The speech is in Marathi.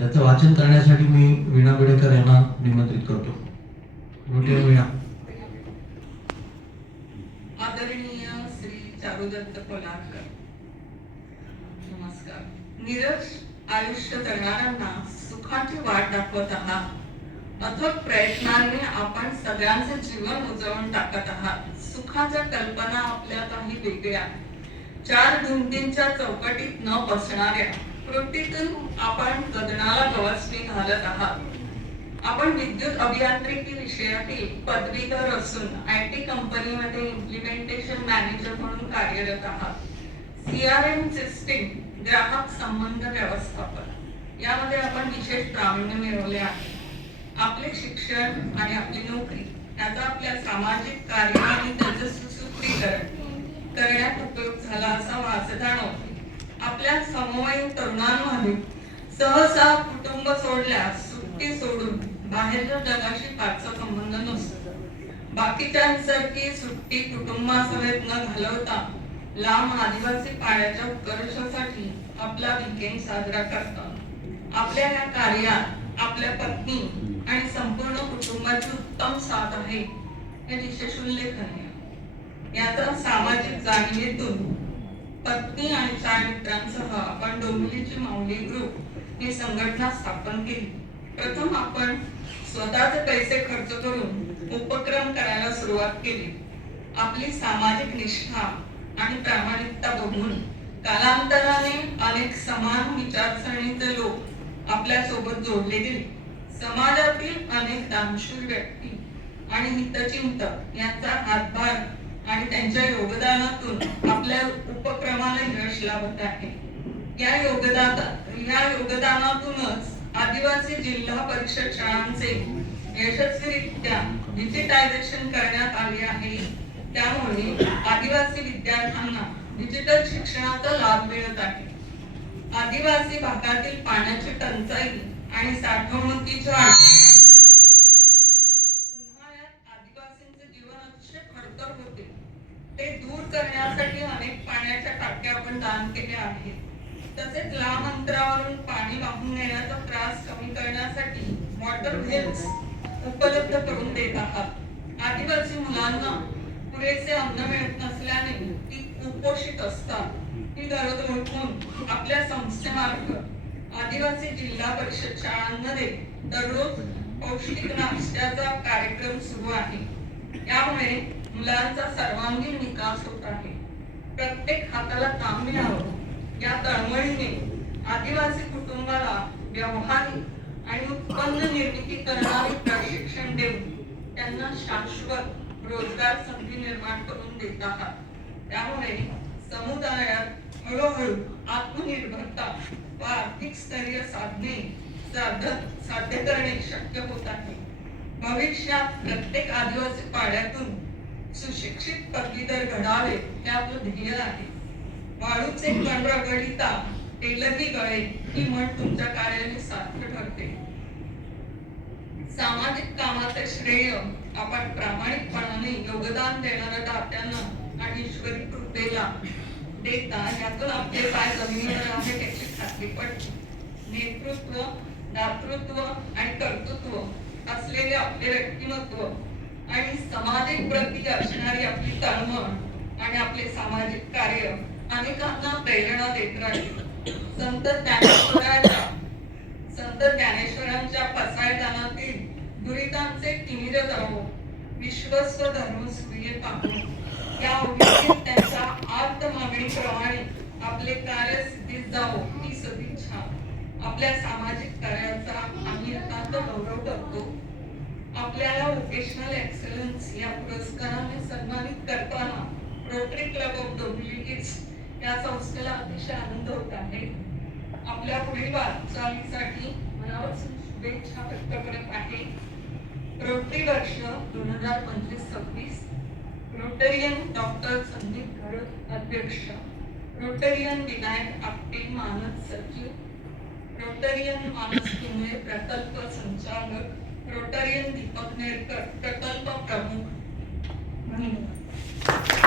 त्याचं वाचन करण्यासाठी मी वीणा बेडेकर यांना निमंत्रित करतो. वीणा. आदरणीय श्री चारुदत्त कोल्हाटकर, नमस्कार. नीरज आयुष्य जगणाऱ्यांना सुखाची वाट दाखवत आहात. अथक प्रयत्नांनी आपण सगळ्यांचे जीवन उजळून टाकत आहात. सुखाच्या कल्पना आपल्या काही वेगळ्या, चार भिंतींच्या चौकटीत न बसणाऱ्या कृतीतून आपण गगनाला गवसणी घालत आहात. आपण विद्युत अभियांत्रिकी विषयातील पदवीधर असून IT कंपनीमध्ये इम्प्लिमेंटेशन मॅनेजर म्हणून कार्यरत आहात. CRM सिस्टीम, ग्राहक संबंध व्यवस्थापन यामध्ये आपण विशेष प्रावीण्य मिळवले आहे. आपले शिक्षण आणि आपली नोकरी याचा आपल्या सामाजिक कार्य आणि त्याचे सुसूत्रीकरण करण्यात उपयोग झाला असा वास जाणवतो. आपल्या समवयीन तरुणांमध्ये सहसा कुटुंब सोडल्यास सुट्टी सोडून बाहेरच्या जगाशी फारसा संबंध नसतो. बाकीच्यांसारखी सुट्टी कुटुंबासहित न घालवता लांब आदिवासी पाड्याच्या उत्कर्षासाठी आपला वीकेंड साजरा करतात. आपल्या या कार्यात आपल्या पत्नी आणि संपूर्ण कुटुंबाची उत्तम साथ आहे हे विशेष उल्लेखनीय. याचा सामाजिक जाणीवेतून पत्नी आणि 4 मित्रांसह आपण डोंबिवलीची माऊली ग्रुप ही संघटना स्थापन केली. प्रथम आपण स्वतःचे पैसे खर्च करून उपक्रम करायला सुरुवात केली. आपली सामाजिक निष्ठा आणि प्रामाणिकता बघून कालांतराने अनेक समान विचारसरणीचे लोक आपल्या सोबत जोडले गेले. समाजातील अनेक दानशूर व्यक्ती आणि हितचिंतक यांचा हातभार आणि त्यांच्या योगदानातून आपल्या उपक्रमाला यश लाभत आहे. या योगदानातूनच आदिवासी जिल्हा परिषद शाळांचे यशस्वीरित्या डिजिटायझेशन करण्यात आले आहे. त्यामुळे आदिवासी विद्यार्थ्यांना डिजिटल शिक्षणाचा लाभ मिळत आहे. आदिवासी भागातील पाण्याची टंचाई आणि साठवणुकीच्या अडचणीमुळे उन्हाळ्यात आदिवासींचे जीवन अतिशय खडतर होते. ते दूर करण्यासाठी अनेक पाण्याच्या टाक्या आपण दान केल्या आहेत. तसेच लांब अंतरावरून पाणी वाहून नेण्याचा त्रास कमी करण्यासाठी वॉटर व्हेल्स उपलब्ध करून देत आहात. आदिवासी मुलांना पुरेसे अन्न मिळत नसल्याने ती कुपोषित असतात. ही गरज ओळखून आपल्या संस्थेमार्फत आदिवासी जिल्हा परिषद शाळांमध्ये दररोज पौष्टिक नाश्त्याचा कार्यक्रम सुरू आहे. यामुळे मुलांचा सर्वांगीण विकास होत आहे. प्रत्येक हाताला काम मिळावं या तळमळीने आदिवासी कुटुंबाला व्यावहारिक आणि उत्पन्न निर्मिती करणारे प्रशिक्षण देऊन त्यांना शाश्वत रोजगार संधी निर्माण करून देत आहात. त्यामुळे समुदायात हळूहळू आत्मनिर्भरता व आर्थिक स्थैर्य साध्य करणे शक्य होत आहे. भविष्यात प्रत्येक आदिवासी पाड्यातून सुशिक्षित पदवीधर घडावे हे आपलं ध्येय आहे. वाळूचे कण रगडिता तेलही गळे ही म्हण तुमच्या कार्याने सार्थ ठरते. सामाजिक कामाचे श्रेय आपण प्रामाणिकपणाने योगदान देणाऱ्या दात्यांना आणि ईश्वरी कृपेला देता यातून आपले पाय जमिनीवर आहे याची खात्री पडते. नेतृत्व, दातृत्व आणि कर्तृत्व असलेले आपले व्यक्तिमत्व आणि सामाजिक प्रती असणारी आपली तळमळ आणि आपले सामाजिक कार्य अनेकांना प्रेरणा देत राहील. संत ज्ञानेश्वरांच्या पसायदानातील दुरितांचे तिमिर जावो, विश्वस्व धर्म सूर्य पाहून या ओळीतील त्यांच्या आर्त मागणीप्रमाणे आपले कार्य सिद्धीस जावो ही सदिच्छा. आपल्या सामाजिक कार्याचा आम्ही अत्यंत गौरव करतो. आपल्याला वोकेशनल एक्सलन्स या पुरस्काराने सन्मानित करताना रोटरी क्लब ऑफ डोंबिवली या संस्थेला अतिशय आनंद होत आहे. आपल्या पुढील वाटचालीसाठी मनापासून शुभेच्छा व्यक्त करत आहे. रोटरी वर्ष 2025-26. रोटरियन डॉक्टर संदीप घरत अध्यक्ष, रोटरियन विनायक आपटे मानद सचिव, रोटरियन मानस कुंभे प्रकल्प संचालक, रोटरियन दीपक नेरकर प्रकल्प प्रमुख. धन्यवाद.